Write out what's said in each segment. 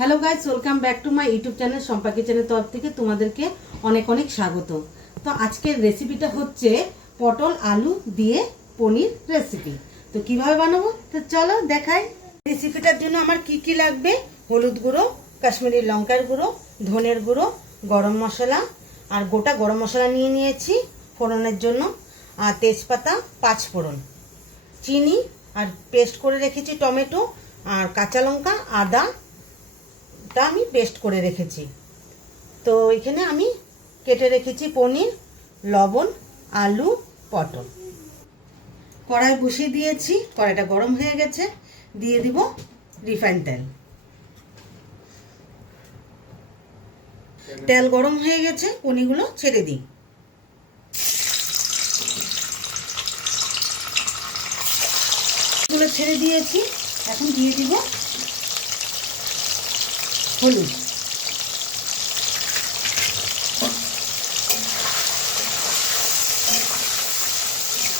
Hello guys, welcome back to my YouTube channel Shampa কিচেনের তরফ থেকে তোমাদেরকে অনেক অনেক স্বাগত। তো আজকের রেসিপিটা হচ্ছে পটল আলু দিয়ে পনির রেসিপি। তো কিভাবে বানাবো তো চলো দেখাই। রেসিপিটার জন্য আমার কি কি লাগবে: হলুদ গুঁড়ো, কাশ্মীরি লঙ্কার গুঁড়ো, ধনের গুঁড়ো, গরম মশলা আর গোটা গরম মশলা নিয়ে নিয়েছি ফোড়নের জন্য, আর তেজপাতা, পাঁচ ফোড়ন, চিনি আর পেস্ট করে রেখেছি টমেটো আর কাঁচা লঙ্কা, আদা তা আমি পেস্ট করে রেখেছি। তো এখানে আমি কেটে রেখেছি পনির, লবণ, আলু, পটল। কড়াই বসিয়ে দিয়েছি, কড়াইটা গরম হয়ে গেছে, দিয়ে দিব রিফাইন তেল। তেল গরম হয়ে গেছে, পনিরগুলো ছেড়ে দিই। ছেড়ে দিয়েছি, এখন দিয়ে দিব হলুদ,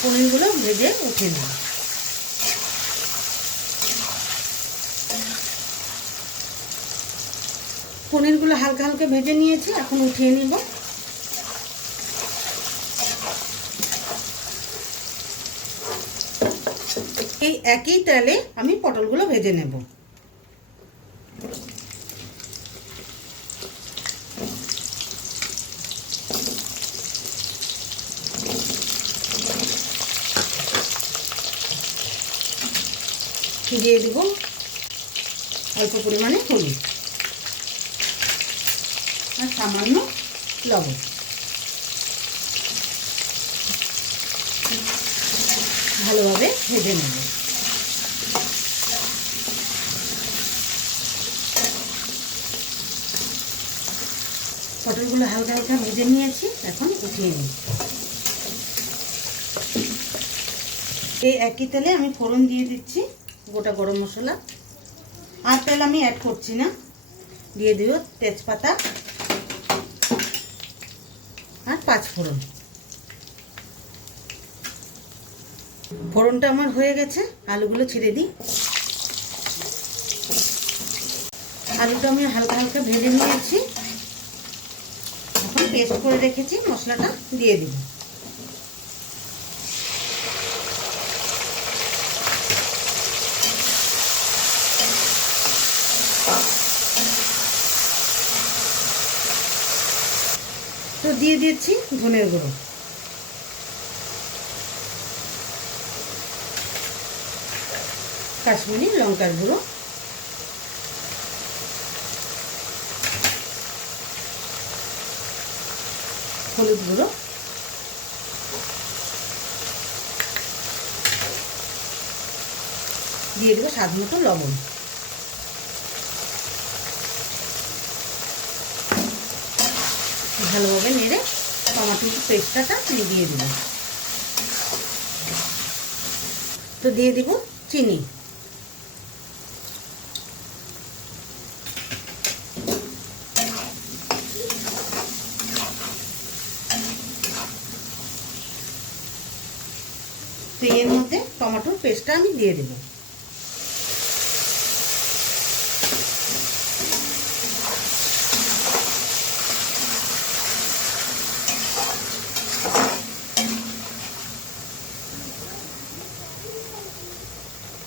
পনিরগুলো ভেজে উঠে নিই। পনিরগুলো হালকা হালকা ভেজে নিয়েছি, এখন উঠিয়ে নিব। এই একই তেলে আমি পটলগুলো ভেজে নেব। দিয়ে দিব অল্প পরিমাণে হলুদ আর সামান্য লবণ। ভালোভাবে ভেজে নেব। পটলগুলো হালকা হালকা ভেজে নিয়েছি, এখন উঠিয়ে নিই। এই একই তেলে আমি ফোড়ন দিয়ে দিচ্ছি গোটা গরম মশলা, আর তেল আমি অ্যাড করছি না। দিয়ে দিব তেজপাতা আর পাঁচ ফোড়ন। ফোড়নটা আমার হয়ে গেছে, আলুগুলো ছেড়ে দিই। আলুটা আমি হালকা হালকা ভেজে নিয়েছি, এখন পেস্ট করে রেখেছি মশলাটা দিয়ে দিব। তো দিয়ে দিচ্ছি ধনের গুঁড়ো, কাশ্মীরি লঙ্কার গুঁড়ো, হলুদ গুঁড়ো, দিয়ে দেবো স্বাদ মতো লবণ। ভালোভাবে নেড়ে টমেটোর পেস্টটা দিয়ে দিব। তো দিয়ে দিব চিনি। তো এর মধ্যে টমেটোর পেস্টটা আমি দিয়ে দেব।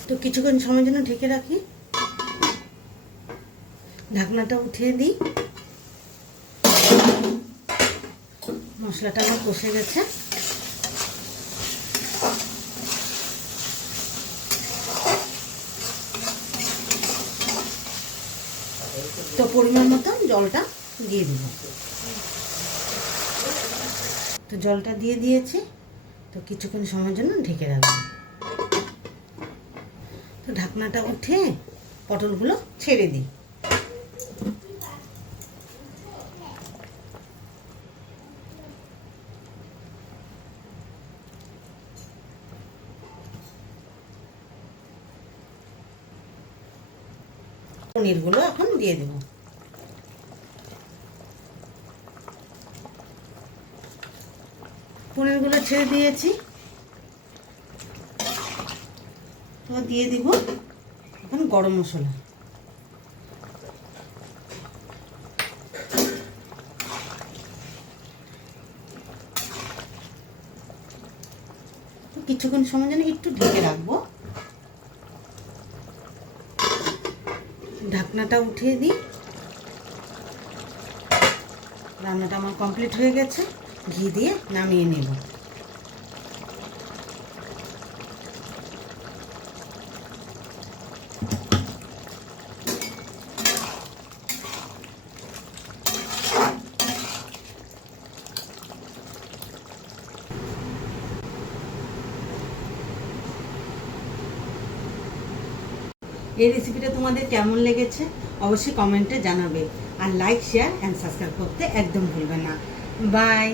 তো কিছুক্ষণ সময়ের জন্য ঢেকে রাখি। ঢাকনাটা উঠিয়ে দিই। মশলাটা আমার কষে গেছে। তো পরিমাণ মতো জলটা দিয়ে দিব। তো জলটা দিয়ে দিয়েছি, তো কিছুক্ষণ সময়ের জন্য ঢেকে রাখবো। তো ঢাকনাটা উঠে পটলগুলো ছেড়ে দিই। পনিরগুলো এখন দিয়ে দেব। পনিরগুলো ছেড়ে দিয়েছি, তো দিয়ে দিব এখন গরম মশলা। কিছুক্ষণ সময় জন্য একটু ঢেকে রাখবো। ঢাকনাটা উঠিয়ে দিই। রান্নাটা আমার কমপ্লিট হয়ে গেছে, ঘি দিয়ে নামিয়ে নেব। এই রেসিপিটা তোমাদের কেমন লেগেছে অবশ্যই কমেন্টে জানাবে, আর লাইক, শেয়ার অ্যান্ড সাবস্ক্রাইব করতে একদম ভুলবে না। বাই।